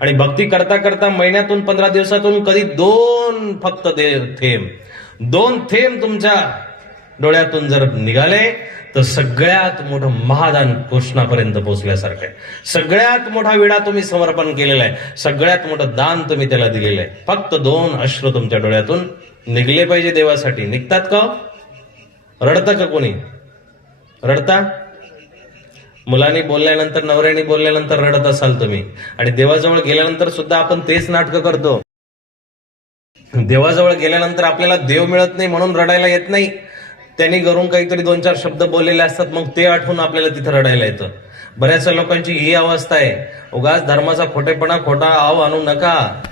आणि भक्ती करता करता महिन्यातून पंधरा दिवसातून कधी दोन फक्त दे थेंब. दोन थेंब तुमच्या डोळ्यातून जर निघाले तर सगळ्यात मोठं महादान कृष्णापर्यंत पोहोचल्यासारखं आहे. सगळ्यात मोठा विडा तुम्ही समर्पण केलेला आहे. सगळ्यात मोठं दान तुम्ही त्याला दिलेलं आहे. फक्त दोन अश्रू तुमच्या डोळ्यातून निघले पाहिजे देवासाठी. निघतात का हो? रडतं का कोणी? रडता? मुलांनी बोलल्यानंतर नवऱ्याने बोलल्यानंतर रडत असाल तुम्ही. आणि देवाजवळ गेल्यानंतर सुद्धा आपण तेच नाटकं करतो. देवाजवळ गेल्यानंतर आपल्याला देव मिळत नाही म्हणून रडायला येत नाही. त्यांनी घरून काहीतरी दोन चार शब्द बोललेले असतात मग ते आठवून आपल्याला तिथं रडायला येतं. बऱ्याचशा लोकांची ही अवस्था आहे. उगाच धर्माचा खोटेपणा खोटा आव आणू नका.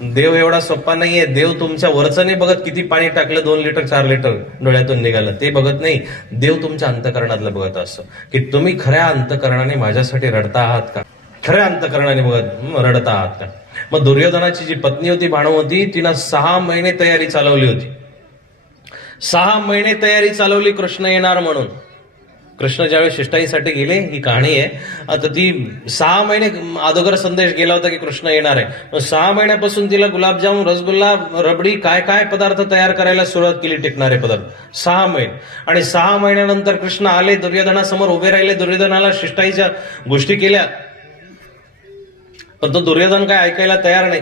देव एवढा सोपा नाहीये. देव तुमच्या वरचं नाही बघत किती पाणी टाकलं दोन लिटर चार लिटर डोळ्यातून निघालं. ते बघत नाही. देव तुमच्या अंतकरणातलं बघत असतो. की तुम्ही खऱ्या अंतकरणाने माझ्यासाठी रडता आहात का? खऱ्या अंतकरणाने बघत रडता आहात का? मग दुर्योधनाची जी पत्नी होती भानुमती तिनं सहा महिने तयारी चालवली होती. सहा महिने तयारी चालवली कृष्ण येणार म्हणून. कृष्ण ज्यावेळेस शिष्टाईसाठी गेले ही कहाणी आहे. आता ती सहा महिने अगोदर संदेश गेला होता की कृष्ण येणार आहे. सहा महिन्यापासून तिला गुलाबजामुन रसगुल्ला रबडी काय काय पदार्थ तयार करायला सुरुवात केली टिकणारे पदार्थ. सहा महिने. आणि सहा महिन्यानंतर कृष्ण आले दुर्योधनासमोर उभे राहिले दुर्योधनाला शिष्टाईच्या गोष्टी केल्या. पण तो दुर्योधन काय ऐकायला तयार नाही.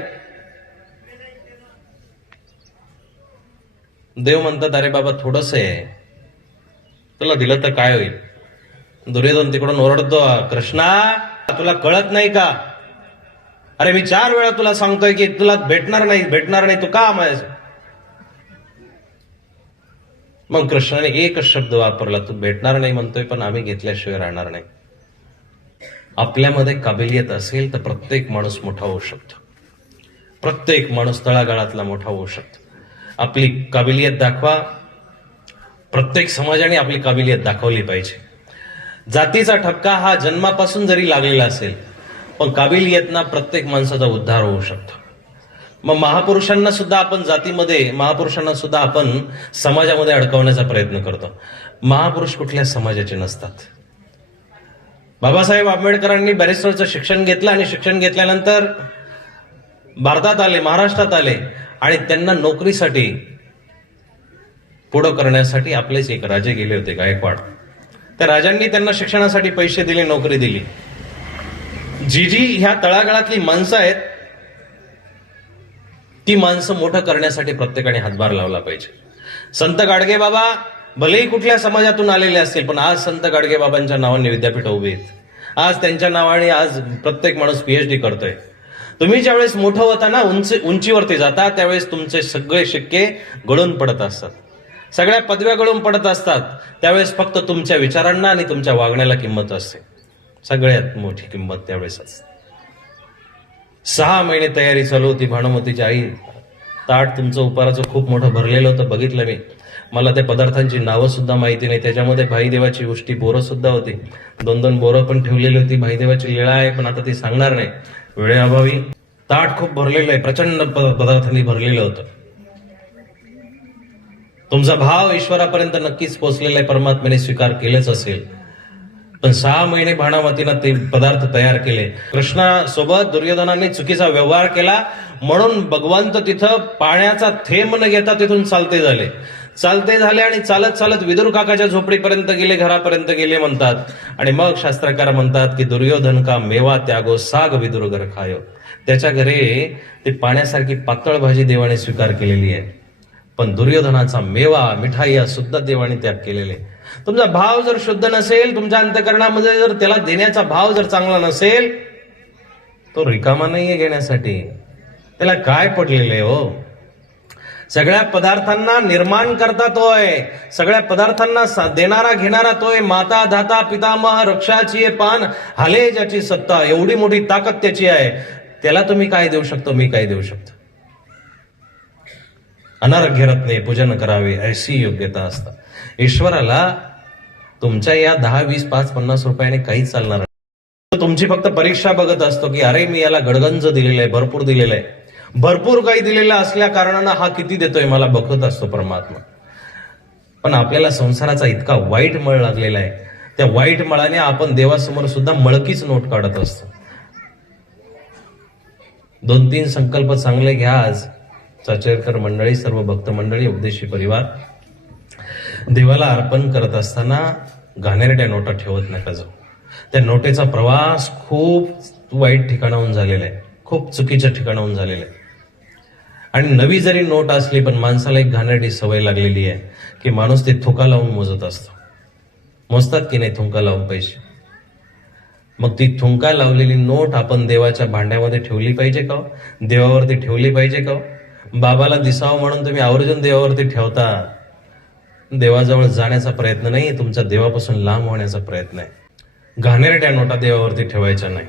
देव म्हणतात अरे बाबा थोडस आहे. तुला दिलं तर काय होईल? दुर्योधन तिकडून ओरडतो कृष्णा तुला कळत नाही का? अरे मी चार वेळा तुला सांगतोय की तुला भेटणार नाही भेटणार नाही तू का मग कृष्णाने एकच शब्द वापरला तू भेटणार नाही म्हणतोय पण आम्ही घेतल्याशिवाय राहणार नाही. आपल्यामध्ये काबिलियत असेल तर प्रत्येक माणूस मोठा होऊ शकतो. प्रत्येक माणूस तळागाळातला मोठा होऊ शकतो. आपली काबिलियत दाखवा प्रत्येक समाजाने आपली काबिलियत दाखवली पाहिजे. जातीचा ठपका हा जन्मापासून जरी लागलेला असेल पण काबिलियतना प्रत्येक माणसाचा उद्धार होऊ शकतो. मग महापुरुषांना सुद्धा आपण जातीमध्ये महापुरुषांना सुद्धा आपण समाजामध्ये अडकवण्याचा प्रयत्न करतो. महापुरुष कुठल्या समाजाचे नसतात. बाबासाहेब आंबेडकरांनी बॅरिस्टरचं शिक्षण घेतलं आणि शिक्षण घेतल्यानंतर भारतात आले महाराष्ट्रात आले आणि त्यांना नोकरीसाठी पुढं करण्यासाठी आपलेच एक राजे गेले होते गायकवाड. त्या राजांनी त्यांना शिक्षणासाठी पैसे दिले नोकरी दिली. जी जी ह्या तळागाळातली माणसं आहेत. ती माणसं मोठं करण्यासाठी प्रत्येकाने हातभार लावला पाहिजे. संत गाडगे बाबा भलेही कुठल्या समाजातून आलेले असतील पण आज संत गाडगे बाबांच्या नावाने विद्यापीठ उभी आहेत. आज त्यांच्या नावाने आज प्रत्येक माणूस पीएचडी करतोय. तुम्ही ज्यावेळेस मोठं होता ना उंची उंचीवरती जाता त्यावेळेस तुमचे सगळे शिक्के गळून पडत असतात. सगळ्या पदव्या गळून पडत असतात. त्यावेळेस फक्त तुमच्या विचारांना आणि तुमच्या वागण्याला किंमत असते. सगळ्यात मोठी किंमत त्यावेळेस असते. सहा महिने तयारी चालू होती भानुमतीची आई. ताट तुमचं उपाराचं खूप मोठं भरलेलं होतं बघितलं मी. मला त्या पदार्थांची नावं सुद्धा माहिती नाही. त्याच्यामध्ये भाईदेवाची गोष्टी बोरं सुद्धा होती. दोन दोन बोरं पण ठेवलेली होती. भाईदेवाची लिळा आहे पण आता ती सांगणार नाही. वेळेअभावी ताट खूप भरलेलं आहे. प्रचंड प- पदार्थांनी भरलेलं होतं. तुमचा भाव ईश्वरापर्यंत नक्कीच पोचलेला आहे परमात्म्याने स्वीकार केलेच असेल. पण सहा महिने भाणावतीनं ते पदार्थ तयार केले. कृष्णासोबत दुर्योधनाने चुकीचा व्यवहार केला म्हणून भगवंत तिथं पाण्याचा थेंब न घेता तिथून चालते झाले. चालते झाले आणि चालत चालत विदुर काकाच्या झोपडीपर्यंत गेले घरापर्यंत गेले म्हणतात. आणि मग शास्त्रकार म्हणतात की दुर्योधन का मेवा त्यागो साग विदुर घर खायो. त्याच्या घरी ते पाण्यासारखी पातळ भाजी देवाने स्वीकार केलेली आहे. पण दुर्योधनाचा मेवा मिठाई सुद्धा देवाने त्याग केलेले. तुमचा भाव जर शुद्ध नसेल तुमच्या अंतकरणामध्ये जर त्याला देण्याचा भाव जर चांगला नसेल तो रिकामा नाहीये घेण्यासाठी. त्याला काय पडलेलं आहे हो? सगळ्या पदार्थांना निर्माण करता तो आहे. सगळ्या पदार्थांना सा- देणारा घेणारा तो आहे. माता धाता पितामह रक्षाची आहे पान. हाले ज्याची सत्ता एवढी मोठी ताकद त्याची आहे. त्याला तुम्ही काय देऊ शकतो? मी काय देऊ शकतो? अनारोग्य पूजन करावे अशी योग्यता असतात ईश्वराला तुमच्या या दहा वीस पाच पन्नास रुपयाने काहीच चालणार नाही. तुमची फक्त परीक्षा बघत असतो की अरे मी याला गडगंज दिलेलं आहे भरपूर दिलेलं आहे भरपूर काही दिलेलं असल्या कारणानं हा किती देतोय मला बघत असतो परमात्मा. पण आपल्याला संसाराचा इतका वाईट मळ लागलेला आहे. त्या वाईट मळाने आपण देवासमोर सुद्धा मळकीच नोट काढत असतो. दोन तीन संकल्प चांगले घ्या आज. चाचेरकर मंडळी सर्व भक्त मंडळी उपदेशी परिवार देवाला अर्पण करत असताना घाणेरड्या नोटा ठेवत नका जाऊ. त्या नोटेचा प्रवास खूप वाईट ठिकाणाहून झालेला आहे. खूप चुकीच्या ठिकाणाहून झालेला आहे. आणि नवी जरी नोट असली पण माणसाला एक घाणेरडी सवय लागलेली आहे की माणूस ते थुका लावून मोजत असतो. मोजतात की नाही थुंका लावून पैसे? मग ती थुंका लावलेली नोट आपण देवाच्या भांड्यामध्ये ठेवली पाहिजे का हो? देवावरती ठेवली पाहिजे का हो? बाबाला दिसावं म्हणून तुम्ही आवर्जून देवावरती ठेवता. देवाजवळ जाण्याचा प्रयत्न नाही तुमच्या देवापासून लांब होण्याचा प्रयत्न आहे. घाणेरड्या नोटा देवावरती ठेवायच्या नाही.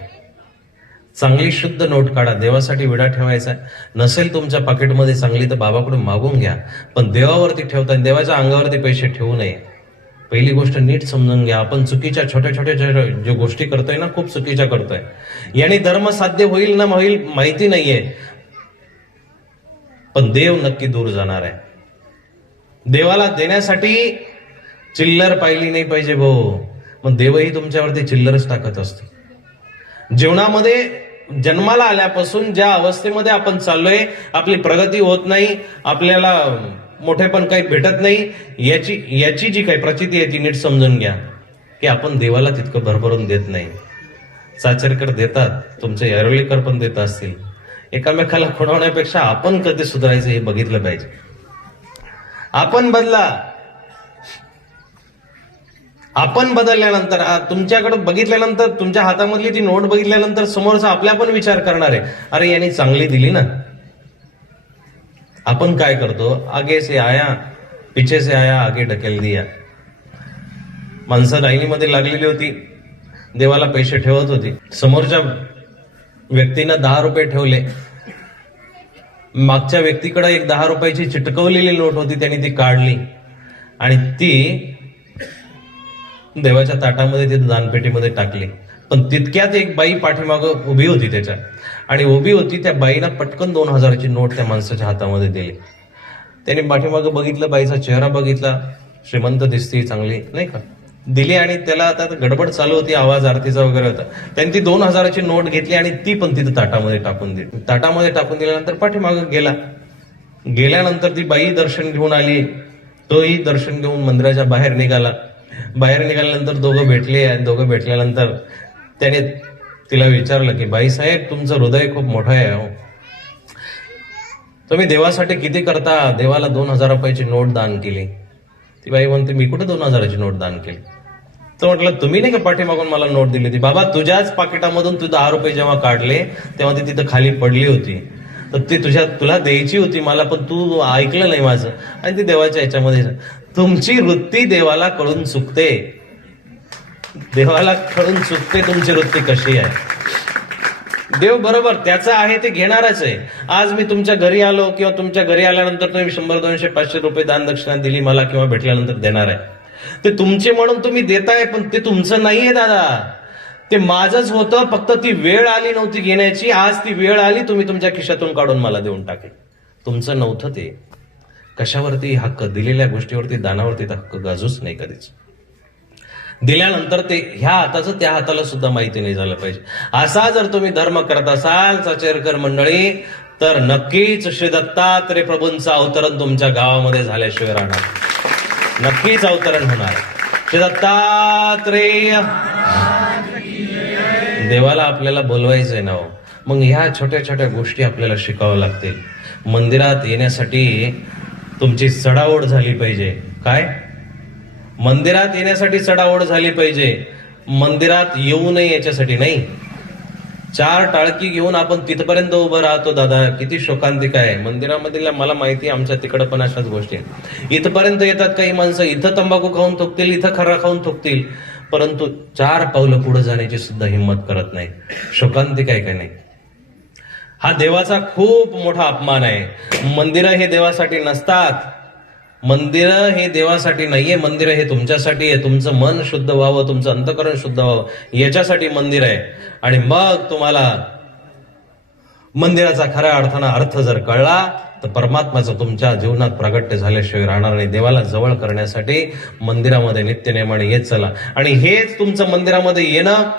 चांगली शुद्ध नोट काढा देवासाठी विडा ठेवायचा आहे. नसेल तुमच्या पाकिटमध्ये चांगली तर बाबाकडून मागून घ्या. पण देवावरती ठेवता देवाच्या अंगावरती पैसे ठेवू नये. पहिली गोष्ट नीट समजून घ्या. आपण चुकीच्या छोट्या छोट्या छोट्या ज्या गोष्टी करतोय ना खूप चुकीच्या करतोय. याने धर्म साध्य होईल ना होईल माहिती नाहीये. पण देव नक्की दूर जाणार आहे. देवाला देण्यासाठी चिल्लर पाहिली नाही पाहिजे भाऊ मग देवही तुमच्यावरती चिल्लरच टाकत असते जीवनामध्ये जन्माला आल्यापासून ज्या अवस्थेमध्ये आपण चाललोय आपली प्रगती होत नाही आपल्याला मोठे पण काही भेटत नाही याची याची जी काही प्रचिती आहे ती नीट समजून घ्या. की आपण देवाला तितकं भरभरून देत नाही. चाचरकर देतात तुमचे यारोलीकर पण देत असतील. एकामेकाला खुणवण्यापेक्षा आपण कधी सुधारायचं हे बघितलं पाहिजे. आपण बदला. आपण बदलल्यानंतर तुमच्याकडं तुमच्याकडे बघितल्यानंतर तुमच्या हातामधली ती नोट बघितल्यानंतर समोरचा आपल्या पण विचार करणार आहे अरे यांनी चांगली दिली ना. आपण काय करतो? आगे से आया पिछे से आया आगे ढकेल दिया. माणसं लाईनीमध्ये लागलेली होती देवाला पैसे ठेवत होती. समोरच्या व्यक्तीनं दहा रुपये ठेवले. मागच्या व्यक्तीकडे एक दहा रुपयाची चिटकवलेली नोट होती त्यांनी ती काढली. आणि ती देवाच्या ताटामध्ये ती दानपेटीमध्ये टाकली. पण तितक्यात एक बाई पाठीमाग उभी होती त्याच्या आणि उभी होती त्या बाईला पटकन दोन हजाराची नोट त्या माणसाच्या हातामध्ये दिली. त्याने पाठीमागं बघितलं बाईचा चेहरा बघितला. श्रीमंत दिसती चांगली नाही का? दिली आणि त्याला आता गडबड चालू होती आवाज आरतीचा वगैरे होता. त्यांनी ती दोन हजाराची नोट घेतली आणि ती पण तिथं ताटामध्ये टाकून दिली. ताटामध्ये टाकून दिल्यानंतर पाठीमागं गेला. गेल्यानंतर ती बाई दर्शन घेऊन आली. तोही दर्शन घेऊन मंदिराच्या बाहेर निघाला. बाहेर निघाल्यानंतर दोघं भेटले आणि दोघं भेटल्यानंतर त्याने तिला विचारलं की बाई साहेब तुमचं हृदय खूप मोठं आहे हो तुम्ही देवासाठी किती करता? देवाला दोन हजार रुपयाची नोट दान केली. ती बाई म्हणते मी कुठे दोन हजाराची नोट दान केली? तर म्हटलं तुम्ही नाही का पाठीमागून मला नोट दिली होती? बाबा तुझ्याच पाकिटामधून तू दहा रुपये जेव्हा काढले तेव्हा ती तिथं खाली पडली होती. तर ती तुझ्या तुला द्यायची होती मला पण तू ऐकलं नाही माझं. आणि ती देवाच्या याच्यामध्ये तुमची वृत्ती देवाला कळून चुकते. देवाला कळून चुकते तुमची वृत्ती कशी आहे. देव बरोबर त्याचं आहे ते घेणारच आहे. आज मी तुमच्या घरी आलो किंवा तुमच्या घरी आल्यानंतर तुम्ही शंभर दोनशे पाचशे रुपये दान दक्षिणा दिली मला किंवा भेटल्यानंतर देणार आहे. ते तुमचे म्हणून तुम्ही देताय पण ते तुमचं नाहीये दादा. ते माझंच होतं फक्त ती वेळ आली नव्हती घेण्याची. आज ती वेळ आली तुम्ही तुमच्या खिशातून काढून मला देऊन टाकेल तुमचं नव्हतं ते. कशावरती हक्क? दिलेल्या गोष्टीवरती दानावरती हक्क गाजूच नाही कधीच. दिल्यानंतर ते ह्या हाताचं त्या हाताला सुद्धा माहिती नाही झालं पाहिजे. असा जर तुम्ही धर्म करत असाल सचेरकर मंडळी तर नक्कीच श्री दत्तात्रय प्रभूंचं अवतरण तुमच्या गावामध्ये झाल्याशिवाय राहणार. नक्कीच अवतरण होणार. श्री दत्तात्रेय देवाला आपल्याला बोलवायचंय ना हो. मग ह्या छोट्या छोट्या गोष्टी आपल्याला शिकाव्या लागतील. मंदिरात येण्यासाठी तुमची चढाओढ झाली पाहिजे. काय? मंदिरात येण्यासाठी चढाओढ झाली पाहिजे. मंदिरात येऊ नये याच्यासाठी नाही. चार टाळकी घेऊन आपण तिथपर्यंत उभं राहतो दादा. किती शोकांतिक आहे. मंदिरामधील मला माहिती आमच्या तिकडं पण अशाच गोष्टी इथपर्यंत येतात काही माणसं. इथं तंबाखू खाऊन थुकतील इथं खरा खाऊन थुकतील. परंतु चार पावलं पुढे जाण्याची सुद्धा हिंमत करत नाही. शोकांतिक आहे का नाही? हा देवाचा खूप मोठा अपमान आहे. मंदिरं हे देवासाठी नसतात. मंदिरं हे देवासाठी नाहीये मंदिर हे तुमच्यासाठी आहे. तुमचं मन शुद्ध व्हावं तुमचं अंतकरण शुद्ध व्हावं याच्यासाठी मंदिर आहे. आणि मग तुम्हाला मंदिराचा खऱ्या अर्थानं अर्थ जर कळला तर परमात्माचं तुमच्या जीवनात प्रागट्य झाल्याशिवाय राहणार नाही. देवाला जवळ करण्यासाठी मंदिरामध्ये नित्यनेमाने येत चला. आणि हेच तुमचं मंदिरामध्ये येणं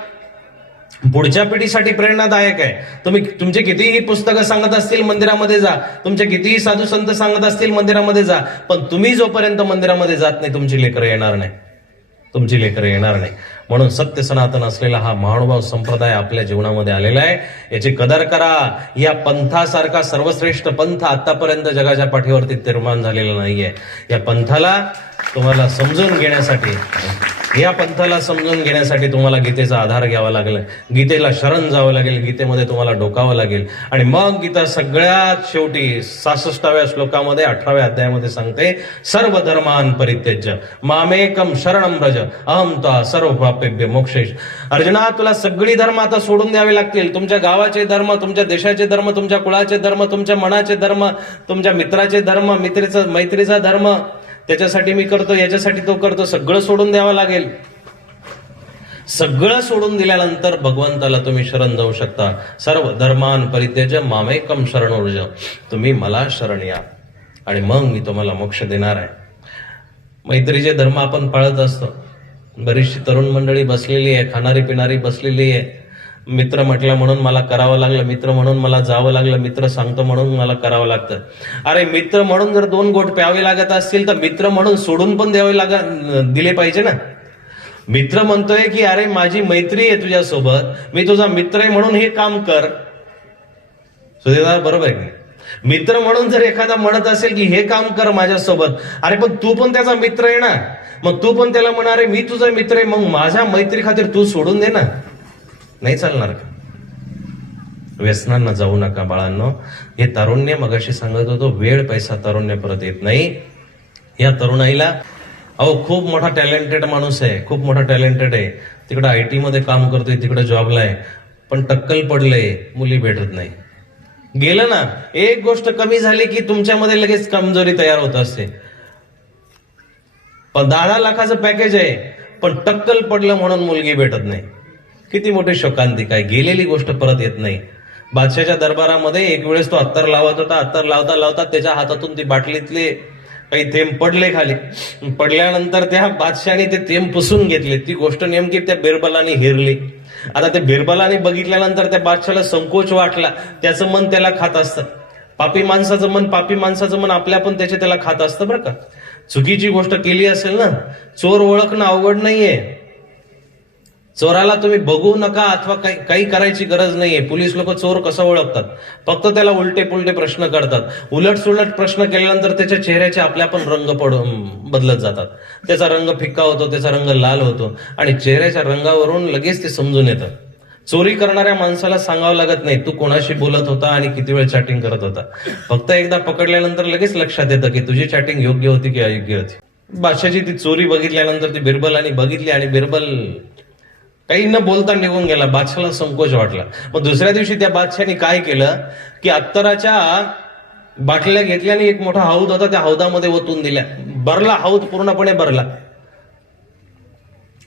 पुढच्या पिढीसाठी प्रेरणादायक आहे. तुम्ही तुमचे कितीही पुस्तकं सांगत असतील मंदिरामध्ये जा. तुमचे कितीही साधू संत सांगत असतील मंदिरामध्ये जा. पण तुम्ही जोपर्यंत मंदिरामध्ये जात नाही तुमची लेकरं येणार नाही. तुमची लेकरं येणार नाही. म्हणून सत्य सनातन असलेला हा महानुभाव संप्रदाय आपल्या जीवनामध्ये आलेला आहे. याची कदर करा. या पंथासारखा सर्वश्रेष्ठ पंथ आतापर्यंत जगाच्या पाठीवरती निर्माण झालेला नाहीये. या पंथाला तुम्हाला समजून घेण्यासाठी या पंथाला समजून घेण्यासाठी तुम्हाला गीतेचा आधार घ्यावा लागेल. गीतेला शरण जावं लागेल. गीतेमध्ये तुम्हाला डोकावं लागेल. आणि मग गीता सगळ्यात शेवटी सासष्टाव्या श्लोकामध्ये अठराव्या अध्यायामध्ये सांगते सर्व धर्मान परित्यज्य मामेकम शरणम व्रज अहम तो सर्व पापेभ्य मोक्षेश अर्जुना तुला सगळी धर्म आता सोडून द्यावे लागतील. तुमच्या गावाचे धर्म तुमच्या देशाचे धर्म तुमच्या कुळाचे धर्म तुमच्या मनाचे धर्म तुमच्या मित्राचे धर्म मित्रीचा मैत्रीचा धर्म. त्याच्यासाठी मी करतो याच्यासाठी तो करतो. सगळं सोडून द्यावं लागेल. सगळं सोडून दिल्यानंतर भगवंताला तुम्ही शरण जाऊ शकता. सर्व धर्मान परित्यज मामेकम शरण शरणोर्ज. तुम्ही मला शरण या. आणि मग मी तुम्हाला मोक्ष देणार आहे. मैत्रीचे धर्म आपण पाळत असतो. बरीचशी तरुण मंडळी बसलेली आहे खाणारी पिणारी बसलेली आहे. मित्र म्हटलं म्हणून मला करावं लागलं मित्र म्हणून मला जावं लागलं मित्र सांगतो म्हणून मला करावं लागतं. अरे मित्र म्हणून जर दोन गोट प्यावे लागत असतील तर मित्र म्हणून सोडून पण द्यावे लाग दिले पाहिजे ना. मित्र म्हणतोय की अरे माझी मैत्री आहे तुझ्यासोबत मी तुझा मित्र आहे म्हणून हे काम कर. सुधीरदादा बरोबर आहे की मित्र म्हणून जर एखादा म्हणत असेल की हे काम कर माझ्यासोबत अरे पण तू पण त्याचा मित्र आहे ना. मग तू पण त्याला म्हणा अरे मी तुझा मित्र आहे मग माझ्या मैत्री खातीर तू सोडून दे ना. नाही चालणार का? व्यसनांना जाऊ नका बाळांनो. हे तारुण्य मगाशी सांगत होतो वेळ पैसा तारुण्य परत येत नाही. या तरुणाईला अहो खूप मोठा टॅलेंटेड माणूस आहे खूप मोठा टॅलेंटेड आहे. तिकडे आय टी मध्ये काम करतोय तिकडे जॉबला आहे. पण टक्कल पडले मुली भेटत नाही. गेलं ना एक गोष्ट कमी झाली की तुमच्यामध्ये लगेच कमजोरी तयार होत असते. पण दहा लाखाचं पॅकेज आहे पण टक्कल पडलं म्हणून मुलगी भेटत नाही. किती मोठी शोकांती काय गेलेली गोष्ट परत येत नाही. बादशाच्या दरबारामध्ये एक वेळेस तो अत्तर लावत होता अत्तर लावता लावता त्याच्या हातातून ती बाटलीतले काही थेंब पडले खाली. पडल्यानंतर त्या बादशाने ते थेंब पुसून घेतले. ती गोष्ट नेमकी त्या बिरबलाने हिरली. आता त्या बिरबलाने बघितल्यानंतर त्या बादशाला संकोच वाटला. त्याचं मन त्याला खात असतं. पापी माणसाचं मन पापी माणसाचं मन आपल्या पण त्याचे त्याला खात असतं बरं का? चुकीची गोष्ट केली असेल ना? चोर ओळखणं अवघड नाहीये. चोराला तुम्ही बघू नका अथवा काही काही करायची गरज नाहीये. पोलीस लोक चोर कसं ओळखतात? फक्त त्याला उलटे पुलटे प्रश्न करतात. उलट सुलट प्रश्न केल्यानंतर त्याच्या चेहऱ्याचे आपल्या पण रंग पड बदलत जातात. त्याचा रंग फिक्का होतो त्याचा रंग लाल होतो आणि चेहऱ्याच्या रंगावरून लगेच ते समजून येतं. चोरी करणाऱ्या माणसाला सांगावं लागत नाही. तू कोणाशी बोलत होता आणि किती वेळ चॅटिंग करत होता? फक्त एकदा पकडल्यानंतर लगेच लक्षात येतं की तुझी चॅटिंग योग्य होती की अयोग्य होती. बादशाची ती चोरी बघितल्यानंतर ती बिरबल आणि बघितली आणि बिरबल काही न बोलता निघून गेला बादशाला संकोच वाटला. मग दुसऱ्या दिवशी त्या बादशाने काय केलं? की अत्तराच्या बाटल्या घेतल्याने एक मोठा हौद होता त्या हौदामध्ये ओतून दिल्या. भरला हौद पूर्णपणे भरला.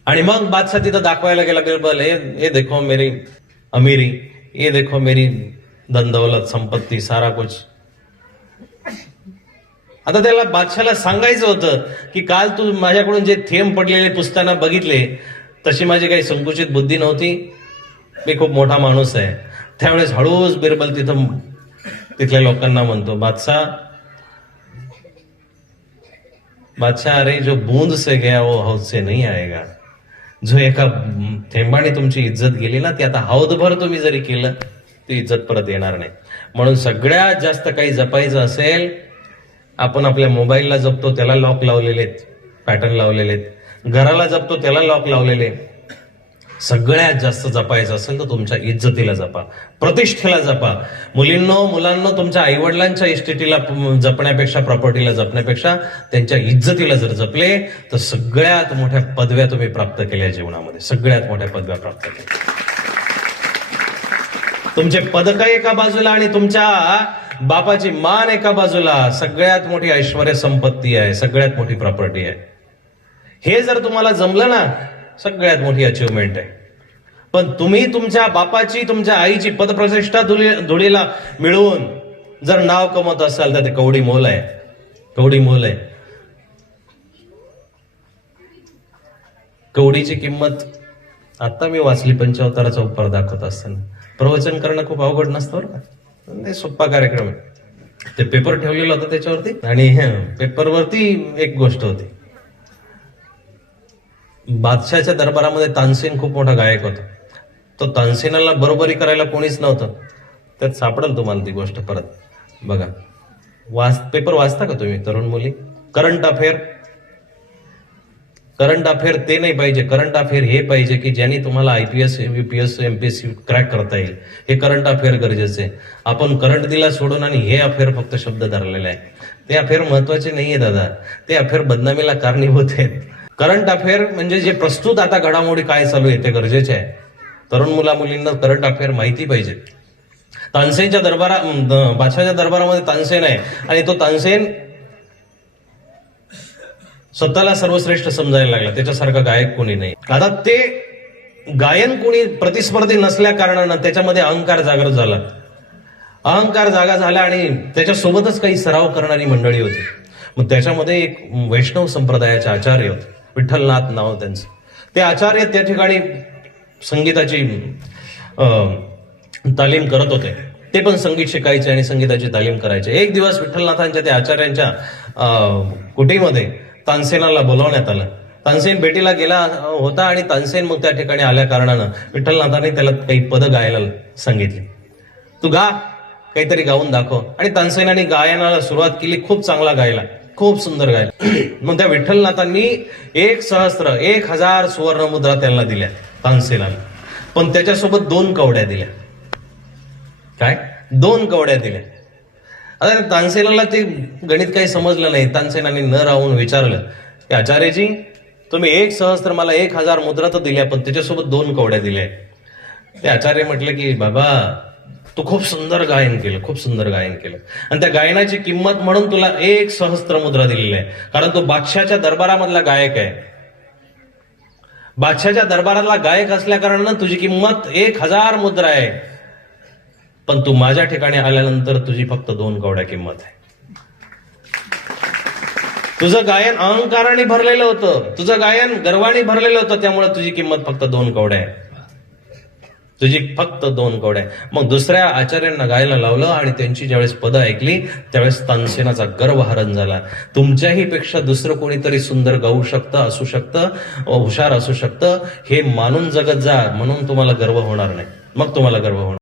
आणि मग बादशाह तिथं दाखवायला गेला बिरबल हे देखो मेरी अमीरी ये देखो मेरी दंदवलत संपत्ती सारा कुछ. आता त्याला बादशाला सांगायचं होतं की काल तू माझ्याकडून जे थेंब पडलेले पुस्तकांना बघितले तशी माझी काही संकुचित बुद्धी नव्हती. मी खूप मोठा माणूस आहे. त्यावेळेस हळूच बिरबल तिथं तिथल्या लोकांना म्हणतो बादशाह बादशाह अरे जो बूंद से गया वो हौद से नाही आएगा. जो एका थेंबाने तुमची इज्जत गेली ना ती आता हौदभर तुम्ही जरी केलं ती इज्जत परत येणार नाही. म्हणून सगळ्यात जास्त काही जपायचं असेल आपण आपल्या मोबाईलला जपतो त्याला लॉक लावलेले आहेत पॅटर्न लावलेले आहेत घराला जपतो त्याला लॉक लावलेले. सगळ्यात जास्त जपायचं असेल तर तुमच्या इज्जतीला जपा प्रतिष्ठेला जपा. मुलींनो मुलांना तुमच्या आईवडिलांच्या इस्टेटीला जपण्यापेक्षा प्रॉपर्टीला जपण्यापेक्षा त्यांच्या इज्जतीला जर जपले तर सगळ्यात मोठ्या पदव्या तुम्ही प्राप्त केल्या जीवनामध्ये. सगळ्यात मोठ्या पदव्या प्राप्त केल्या. तुमचे पदक एका बाजूला आणि तुमच्या बापाची मान एका बाजूला? सगळ्यात मोठी ऐश्वर संपत्ती आहे सगळ्यात मोठी प्रॉपर्टी आहे. हे जर तुम्हाला जमलं ना सगळ्यात मोठी अचिव्हमेंट आहे. पण तुम्ही तुमच्या बापाची तुमच्या आईची पदप्रतिष्ठा धुळी धुळीला मिळवून जर नाव कमवत असाल तर ते कवडी मोल आहे. कवडी मोल आहे. कवडीची किंमत आता मी वाचली पंचावताराचा उपकार दाखवत असताना. प्रवचन करणं खूप अवघड नसतं बरं का? ते सोप्पा कार्यक्रम आहे. ते पेपर ठेवलेला होता त्याच्यावरती. आणि पेपरवरती एक गोष्ट होती. बादशाच्या दरबारामध्ये तानसेन खूप मोठा गायक होता. तो तानसेनाला बरोबरी करायला कोणीच नव्हतं. त्यात सापडेल तुम्हाला ती गोष्ट परत. बघा. वाच पेपर वाचता का तुम्ही तरुण मुली? करंट अफेअर करंट अफेअर ते नाही पाहिजे. करंट अफेअर हे पाहिजे की ज्यांनी तुम्हाला I P S V P S M P S C crack करता येईल. हे करंट अफेअर गरजेचं आहे. आपण करंट दिला सोडून आणि हे अफेअर फक्त शब्द धरलेले आहे. ते अफेअर महत्त्वाचे आहे दादा. ते अफेअर बदनामीला कारणीभूत आहेत. करंट अफेअर म्हणजे जे प्रस्तुत आता घडामोडी काय चालू आहे ते गरजेचे आहे. तरुण मुला मुलींना करंट अफेअर माहिती पाहिजे. तानसेनच्या दरबारा बादशाच्या दरबारामध्ये तानसेन आहे. आणि तो तानसेन स्वतःला सर्वश्रेष्ठ समजायला लागला. त्याच्यासारखा गायक कोणी नाही. आता ते गायन कोणी प्रतिस्पर्धी नसल्या कारणानं त्याच्यामध्ये अहंकार जागृत झाला. अहंकार जागा झाला आणि त्याच्यासोबतच काही सराव करणारी मंडळी होती. मग त्याच्यामध्ये एक वैष्णव संप्रदायाचे आचार्य होते. विठ्ठलनाथ नाव त्यांचं. ते आचार्य त्या ठिकाणी संगीताची अं, तालीम करत होते. ते पण संगीत शिकायचे आणि संगीताची तालीम करायचे. एक दिवस विठ्ठलनाथांच्या त्या आचार्यांच्या अं, कुटीमध्ये तानसेनाला बोलवण्यात आलं. तानसेन भेटीला गेला होता आणि तानसेन मग त्या ठिकाणी आल्या कारणानं विठ्ठलनाथांनी त्याला काही पदं गायला सांगितली. तू गा काहीतरी गाऊन दाखव. आणि तानसेनाने गायनाला सुरुवात केली खूप चांगला गायला. खूप सुंदर गायला मग त्या विठ्ठलनाथांनी एक सहस्त्र एक हजार सुवर्ण मुद्रा त्यांना दिल्या तानसेनाला पण त्याच्यासोबत दोन कवड्या दिल्या. काय? दोन कवड्या दिल्या. आता तानसेलाला तानसेनाला ते गणित काही समजलं नाही. तानसेनाने न राहून विचारलं की आचार्यजी तुम्ही एक सहस्त्र मला एक हजार मुद्रा तर दिल्या पण त्याच्यासोबत दोन कवड्या दिल्या ते आचार्य म्हटलं की बाबा तू खूप सुंदर गायन केलं खूप सुंदर गायन केलं. आणि त्या गायनाची किंमत म्हणून तुला एक सहस्त्र मुद्रा दिलेली आहे. कारण तो बादशाच्या दरबारामधला गायक आहे. बादशाच्या दरबारातला गायक असल्या कारणानं तुझी किंमत एक हजार मुद्रा आहे. पण तू माझ्या ठिकाणी आल्यानंतर तुझी फक्त दोन कवड्या किंमत आहे. तुझं गायन अहंकाराने भरलेलं होतं. तुझं गायन गर्वाने भरलेलं होतं. त्यामुळे तुझी किंमत फक्त दोन कवड्या आहे. तुझी फक्त दोन गोड आहे. मग दुसऱ्या आचार्यांना गायला लावलं आणि त्यांची ज्यावेळेस पदं ऐकली त्यावेळेस तानसेनाचा गर्व हरण झाला. तुमच्याही पेक्षा दुसरं कोणीतरी सुंदर गाऊ शकतं असू शकतं हुशार असू शकतं हे मानून जगत जा म्हणून तुम्हाला गर्व होणार नाही. मग तुम्हाला गर्व होणार.